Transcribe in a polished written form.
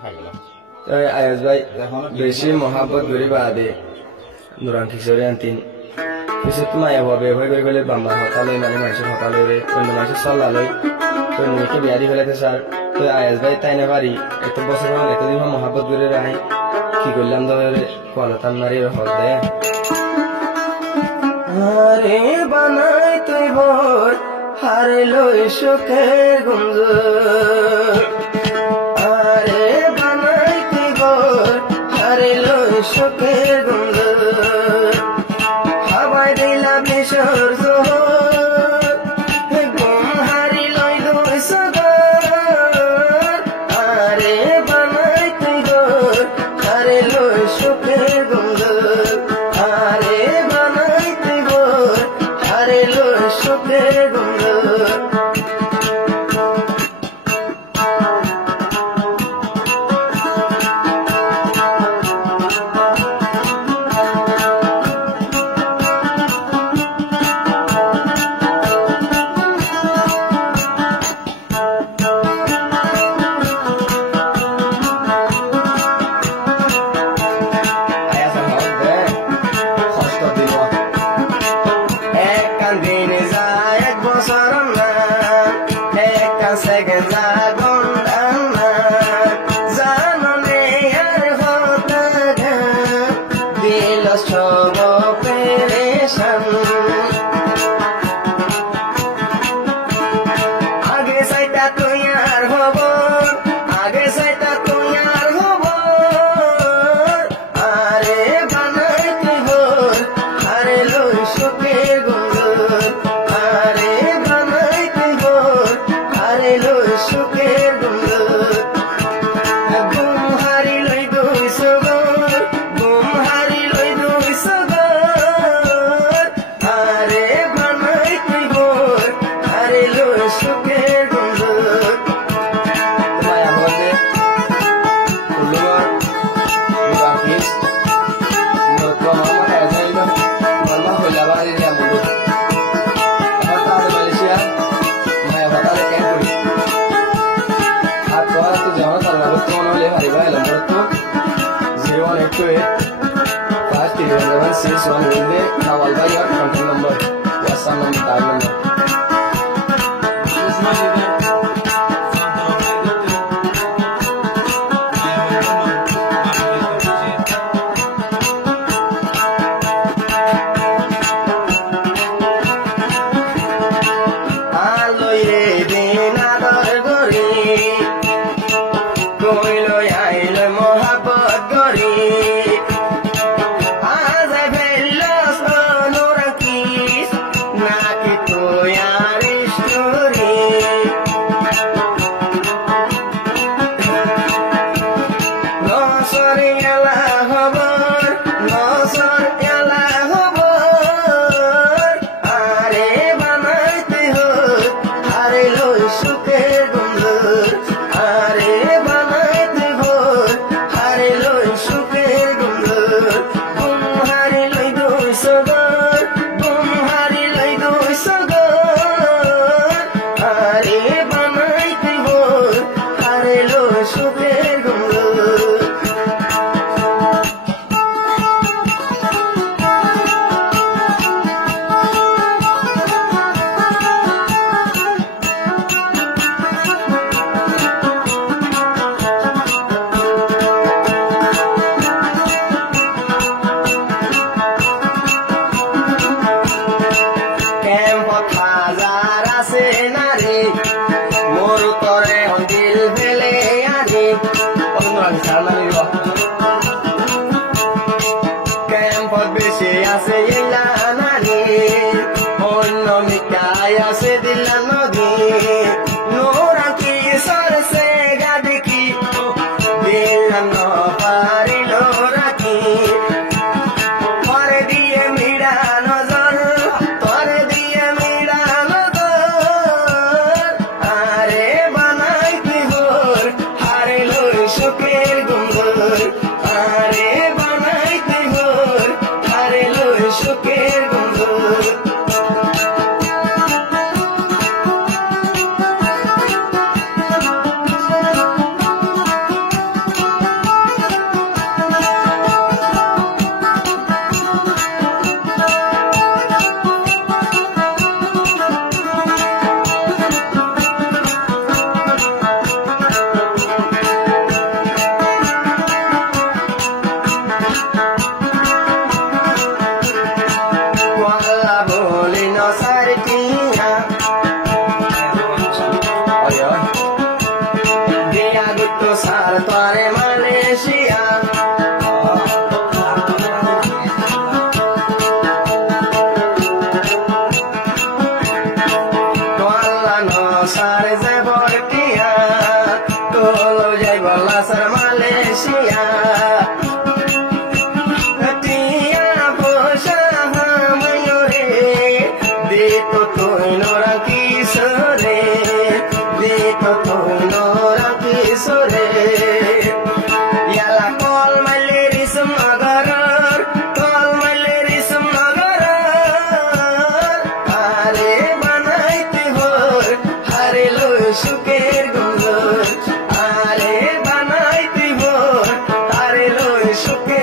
আয়াজ ভাই বেশি মহাব্বত করি বাদে নুরান কিশোরে আনতিন পিছত মায়া ভাবে ভয় করে গেলে বাম্মা হতালয় মানে মানুষের হতালয় অন্য মানুষের চল্লালয় তো মেয়েকে বিয়া দি ফেলাতে স্যার তো আয়াজ ভাই তাই না পারি এত বছর হল এতদিন মহাব্বত করে রাই কি করলাম ধরে কলতাম নারী হল দে আরে বানাই তুই ভোর হারে লই সুখের গুঞ্জ আরে বানাই তুই ভোর হারে লই সুখের গুঞ্জ হাওয়ায় দিলাম নিশোর জোহর গুম হারি লই দুই সদর আরে বানাই তুই ভোর হারে লই সুখের গুঞ্জ আরে বানাই তুই ভোর হারে লই সুখের গুঞ্জ সুখের গুঞ্জন আর তোরে মালয়েশিয়া সারে যাবর টিয়া তোলো যাইব লাসার মালয়েশিয়া টিয়া পোষা ময়ূরে দিত তুই নোরা কিশোরে দিত তুই নোরা কিশোরে ইয়ালা কল মাইলে রিসম নগর কল মাইলে রিসম নগর আরে বানাইতে হর হারে লো সুখের গুলো আরে বানাইতে হর হারে লো সুখের